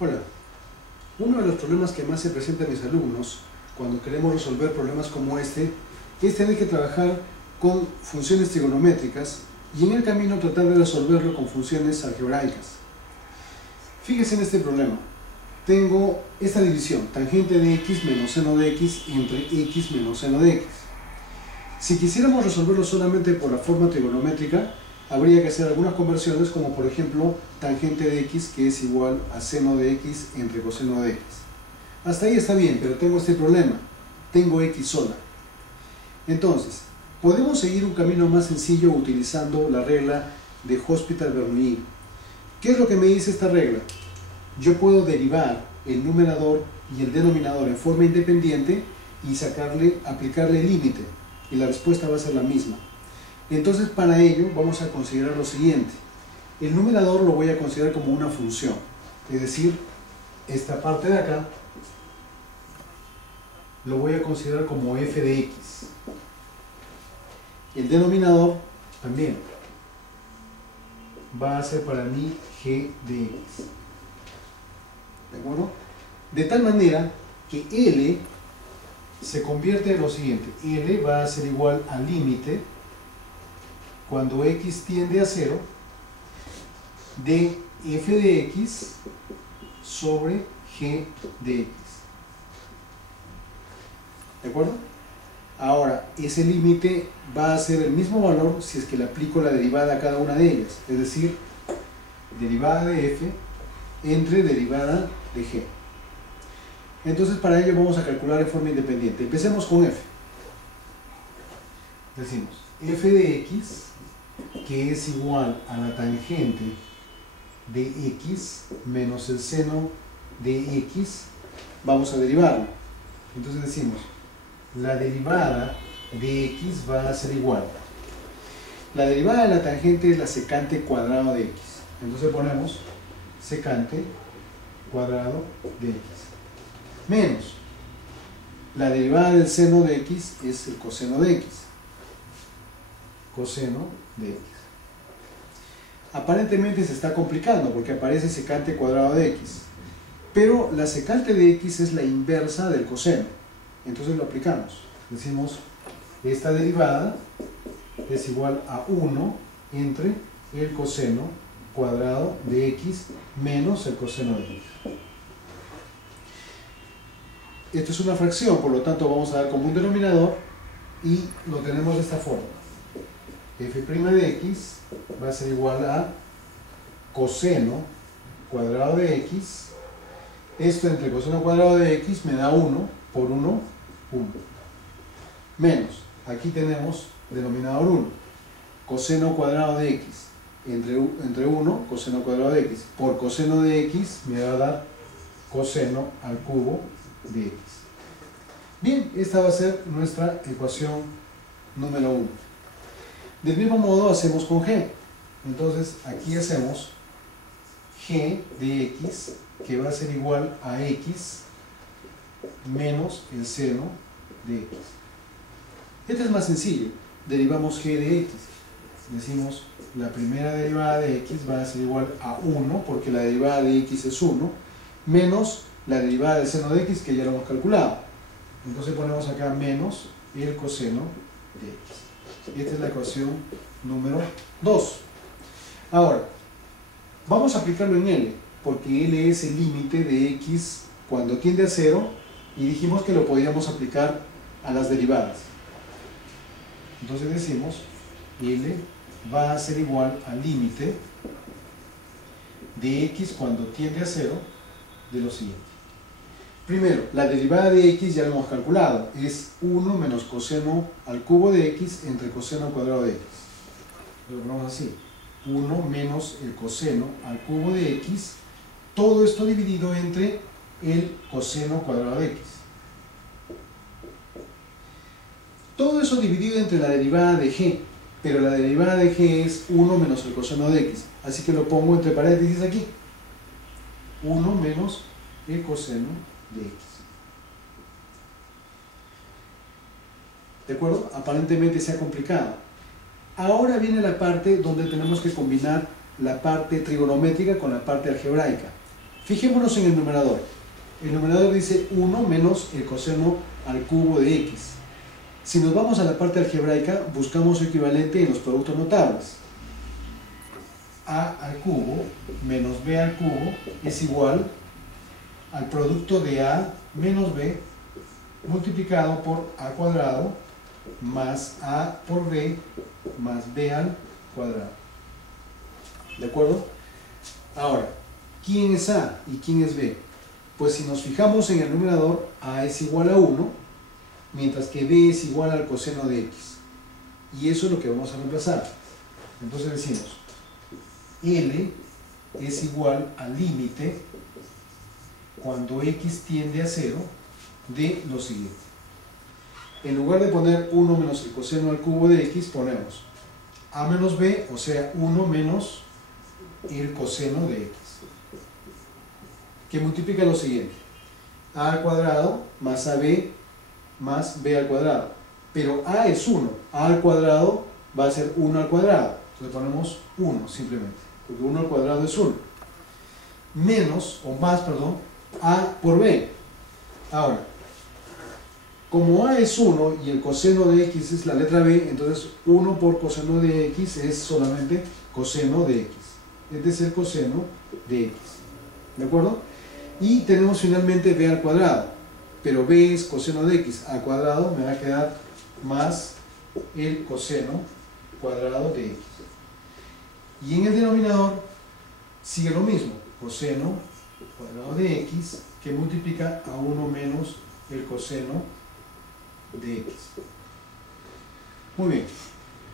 Hola, uno de los problemas que más se presenta a mis alumnos cuando queremos resolver problemas como este es tener que trabajar con funciones trigonométricas y en el camino tratar de resolverlo con funciones algebraicas. Fíjese en este problema. Tengo esta división, tangente de x menos seno de x entre x menos seno de x. Si quisiéramos resolverlo solamente por la forma trigonométrica, habría que hacer algunas conversiones, como por ejemplo tangente de x, que es igual a seno de x entre coseno de x. Hasta ahí está bien, pero tengo este problema. Tengo x sola. Entonces, podemos seguir un camino más sencillo utilizando la regla de Hospital-Bernoulli. ¿Qué es lo que me dice esta regla? Yo puedo derivar el numerador y el denominador en forma independiente y aplicarle el límite, y la respuesta va a ser la misma. Entonces, para ello vamos a considerar lo siguiente. El numerador lo voy a considerar como una función, es decir, esta parte de acá lo voy a considerar como f de x. El denominador también va a ser para mí g de x. ¿De acuerdo? De tal manera que L se convierte en lo siguiente. L va a ser igual al límite cuando x tiende a 0 de f de x sobre g de x. ¿De acuerdo? Ahora, ese límite va a ser el mismo valor si es que le aplico la derivada a cada una de ellas, es decir, derivada de f entre derivada de g. Entonces, para ello vamos a calcular en forma independiente. Empecemos con f. Decimos f de x, que es igual a la tangente de x menos el seno de x, vamos a derivarlo. Entonces decimos, la derivada de x va a ser igual. La derivada de la tangente es la secante cuadrado de x. Entonces ponemos secante cuadrado de x. Menos la derivada del seno de x es el coseno de x. Coseno de x. Aparentemente se está complicando porque aparece secante cuadrado de x. Pero la secante de x es la inversa del coseno. Entonces lo aplicamos. Decimos, esta derivada es igual a 1 entre el coseno cuadrado de x menos el coseno de x. Esto es una fracción, por lo tanto vamos a dar como un denominador y lo tenemos de esta forma. F' de x va a ser igual a coseno cuadrado de x. Esto entre coseno cuadrado de x me da 1 por 1, 1. Menos, aquí tenemos denominador 1. Coseno cuadrado de x entre 1, coseno cuadrado de x, por coseno de x me va a dar coseno al cubo de x. Bien, esta va a ser nuestra ecuación número 1. Del mismo modo hacemos con g. Entonces aquí hacemos g de x, que va a ser igual a x menos el seno de x. Este es más sencillo. Derivamos g de x. Decimos, la primera derivada de x va a ser igual a 1, porque la derivada de x es 1, menos la derivada del seno de x, que ya lo hemos calculado. Entonces ponemos acá menos el coseno de x. Esta es la ecuación número 2. Ahora, vamos a aplicarlo en L, porque L es el límite de x cuando tiende a 0, y dijimos que lo podíamos aplicar a las derivadas. Entonces decimos, L va a ser igual al límite de x cuando tiende a 0 de lo siguiente. Primero, la derivada de x ya lo hemos calculado, es 1 menos coseno al cubo de x entre coseno cuadrado de x. Lo ponemos así, 1 menos el coseno al cubo de x, todo esto dividido entre el coseno cuadrado de x. Todo eso dividido entre la derivada de g, pero la derivada de g es 1 menos el coseno de x, así que lo pongo entre paréntesis aquí. 1 menos el coseno de x. ¿De acuerdo? Aparentemente se ha complicado. Ahora viene la parte donde tenemos que combinar la parte trigonométrica con la parte algebraica. Fijémonos en el numerador. El numerador dice 1 menos el coseno al cubo de x. Si nos vamos a la parte algebraica, buscamos su equivalente en los productos notables. A al cubo menos b al cubo es igual al producto de a menos b multiplicado por a cuadrado más a por b más b al cuadrado. ¿De acuerdo? Ahora, ¿quién es a y quién es b? Pues si nos fijamos en el numerador, a es igual a 1, mientras que b es igual al coseno de x. Y eso es lo que vamos a reemplazar. Entonces decimos, L es igual al límite cuando x tiende a 0 de lo siguiente. En lugar de poner 1 menos el coseno al cubo de x, ponemos a menos b, o sea 1 menos el coseno de x, que multiplica lo siguiente: a al cuadrado más ab más b al cuadrado. Pero a es 1, a al cuadrado va a ser 1 al cuadrado, entonces ponemos 1 simplemente, porque 1 al cuadrado es 1. Menos, o más, perdón, a por b. Ahora, como a es 1 y el coseno de x es la letra b, entonces 1 por coseno de x es solamente coseno de x. Este es el coseno de x. ¿De acuerdo? Y tenemos finalmente b al cuadrado. Pero b es coseno de x al cuadrado, me va a quedar más el coseno cuadrado de x. Y en el denominador sigue lo mismo, coseno cuadrado de x, que multiplica a 1 menos el coseno de x. Muy bien,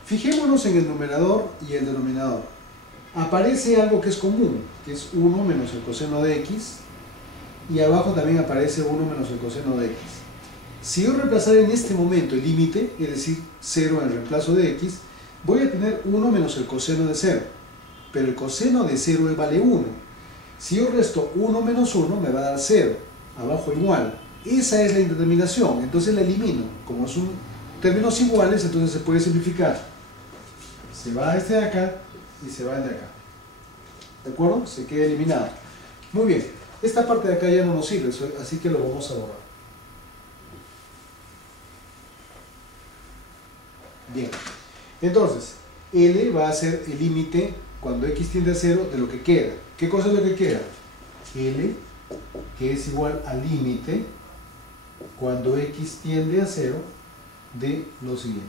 fijémonos en el numerador y el denominador. Aparece algo que es común, que es 1 menos el coseno de x, y abajo también aparece 1 menos el coseno de x. Si yo reemplazar en este momento el límite, es decir, 0 en reemplazo de x, voy a tener 1 menos el coseno de 0, pero el coseno de 0 vale 1. Si yo resto 1 menos 1, me va a dar 0, abajo igual. Esa es la indeterminación, entonces la elimino. Como son términos iguales, entonces se puede simplificar. Se va este de acá y se va el de acá. ¿De acuerdo? Se queda eliminado. Muy bien, esta parte de acá ya no nos sirve, así que lo vamos a borrar. Bien, entonces, L va a ser el límite cuando x tiende a 0 de lo que queda. ¿Qué cosa es lo que queda? L, que es igual al límite cuando x tiende a 0 de lo siguiente.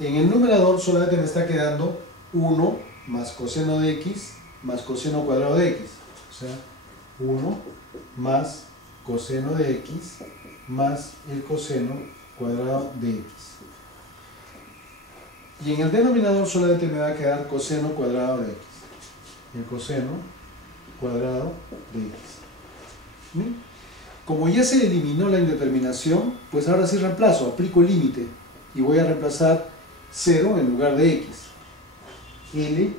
En el numerador solamente me está quedando 1 más coseno de x más coseno cuadrado de x. O sea, 1 más coseno de x más el coseno cuadrado de x. Y en el denominador solamente me va a quedar coseno cuadrado de x. El coseno cuadrado de x. ¿Sí? Como ya se eliminó la indeterminación, pues ahora sí reemplazo, aplico el límite y voy a reemplazar 0 en lugar de x. L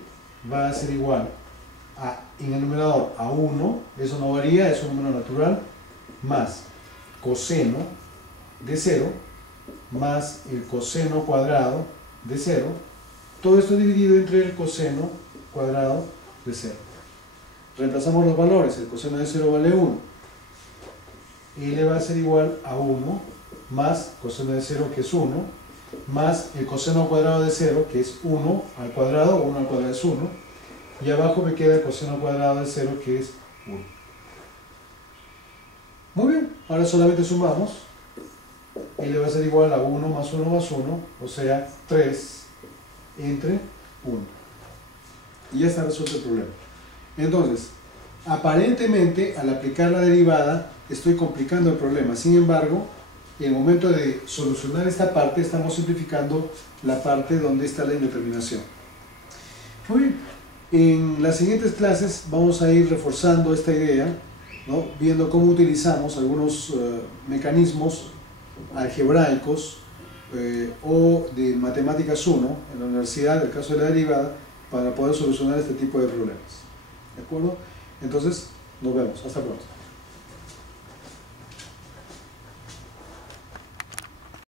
va a ser igual a, en el numerador, a 1, eso no varía, es un número natural, más coseno de 0, más el coseno cuadrado de 0, todo esto dividido entre el coseno cuadrado de 0. Reemplazamos los valores, el coseno de 0 vale 1, L va a ser igual a 1 más coseno de 0, que es 1, más el coseno cuadrado de 0, que es 1 al cuadrado, 1 al cuadrado es 1, y abajo me queda el coseno cuadrado de 0, que es 1. Muy bien, ahora solamente sumamos. L va a ser igual a 1 más 1 más 1, o sea, 3 entre 1. Y ya está resuelto el problema. Entonces, aparentemente, al aplicar la derivada, estoy complicando el problema. Sin embargo, en el momento de solucionar esta parte, estamos simplificando la parte donde está la indeterminación. Muy bien. En las siguientes clases vamos a ir reforzando esta idea, ¿no? Viendo cómo utilizamos algunos mecanismos algebraicos o de matemáticas 1 en la universidad, en el caso de la derivada, para poder solucionar este tipo de problemas. ¿De acuerdo? Entonces, nos vemos. Hasta pronto.